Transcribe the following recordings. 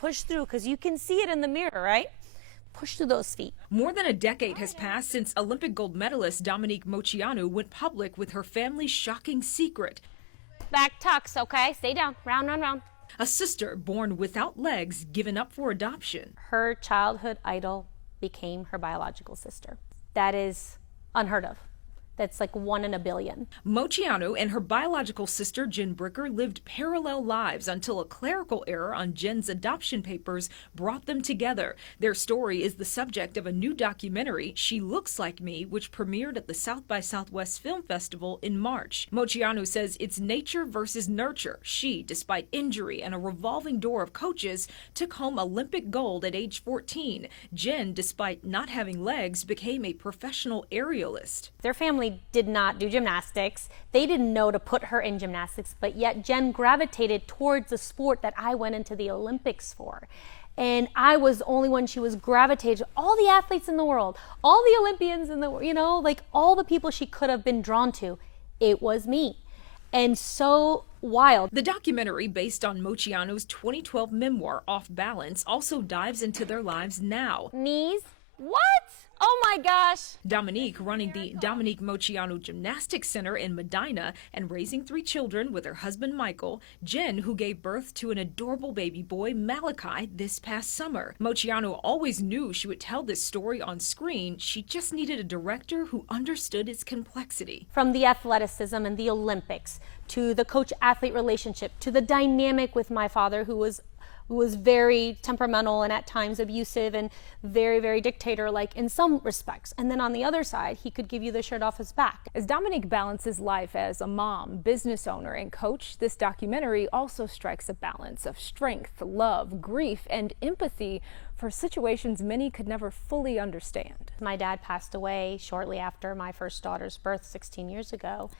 push through, because you can see it in the mirror, right? Push through those feet. More than a decade has passed since Olympic gold medalist Dominique Moceanu went public with her family's shocking secret. Back tucks, okay? Stay down. Round, round, round. A sister born without legs, given up for adoption. Her childhood idol became her biological sister. That is unheard of. That's like 1 in a billion. Moceanu and her biological sister, Jen Bricker, lived parallel lives until a clerical error on Jen's adoption papers brought them together. Their story is the subject of a new documentary, She Looks Like Me, which premiered at the South by Southwest Film Festival in March. Moceanu says it's nature versus nurture. She, despite injury and a revolving door of coaches, took home Olympic gold at age 14. Jen, despite not having legs, became a professional aerialist. Their family did not do gymnastics. They didn't know to put her in gymnastics, but yet Jen gravitated towards the sport that I went into the Olympics for. And I was the only one she was gravitated to. All the athletes in the world, all the Olympians in the, like all the people she could have been drawn to, it was me. And so wild. The documentary, based on Moceanu's 2012 memoir, Off Balance, also dives into their lives now. Knees? What? Oh my gosh. Dominique running the Dominique Moceanu Gymnastics Center in Medina and raising 3 children with her husband Michael. Jen, who gave birth to an adorable baby boy, Malachi, this past summer. Moceanu always knew she would tell this story on screen. She just needed a director who understood its complexity. From the athleticism and the Olympics, to the coach-athlete relationship, to the dynamic with my father, who was very temperamental and at times abusive and very, very dictator-like in some respects. And then on the other side, he could give you the shirt off his back. As Dominique balances life as a mom, business owner, and coach, this documentary also strikes a balance of strength, love, grief, and empathy for situations many could never fully understand. My dad passed away shortly after my first daughter's birth 16 years ago.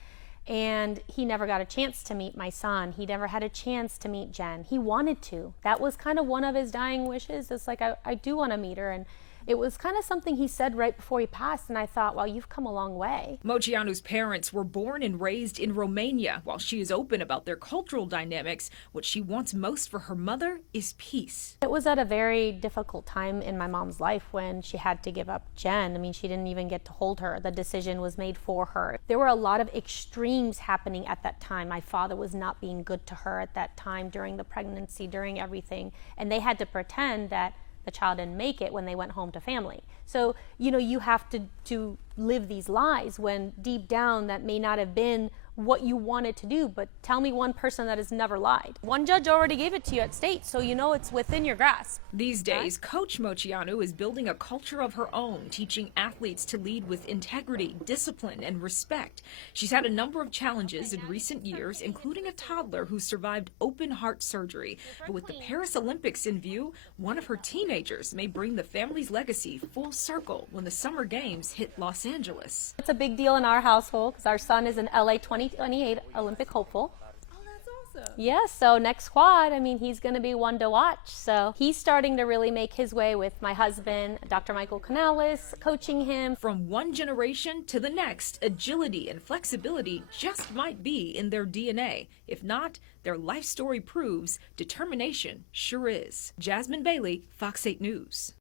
And he never got a chance to meet my son. He never had a chance to meet Jen. He wanted to. That was kind of one of his dying wishes. It's like, I do want to meet her. And it was kind of something he said right before he passed. And I thought, well, you've come a long way. Moceanu's parents were born and raised in Romania. While she is open about their cultural dynamics, what she wants most for her mother is peace. It was at a very difficult time in my mom's life when she had to give up Jen. I mean, she didn't even get to hold her. The decision was made for her. There were a lot of extremes happening at that time. My father was not being good to her at that time during the pregnancy, during everything. And they had to pretend that the child didn't make it when they went home to family. So, you have to live these lies when deep down that may not have been what you wanted to do. But tell me one person that has never lied. One judge already gave it to you at state, so it's within your grasp. These days, Coach Moceanu is building a culture of her own, teaching athletes to lead with integrity, discipline, and respect. She's had a number of challenges in recent years, including a toddler who survived open heart surgery. But with the Paris Olympics in view, one of her teenagers may bring the family's legacy full circle when the Summer Games hit Los Angeles. It's a big deal in our household because our son is an LA 2028 Olympic hopeful. Oh, that's awesome. Yes, so next squad, he's going to be one to watch. So he's starting to really make his way with my husband, Dr. Michael Canales, coaching him. From one generation to the next, agility and flexibility just might be in their DNA. If not, their life story proves determination sure is. Jasmine Bailey, Fox 8 News.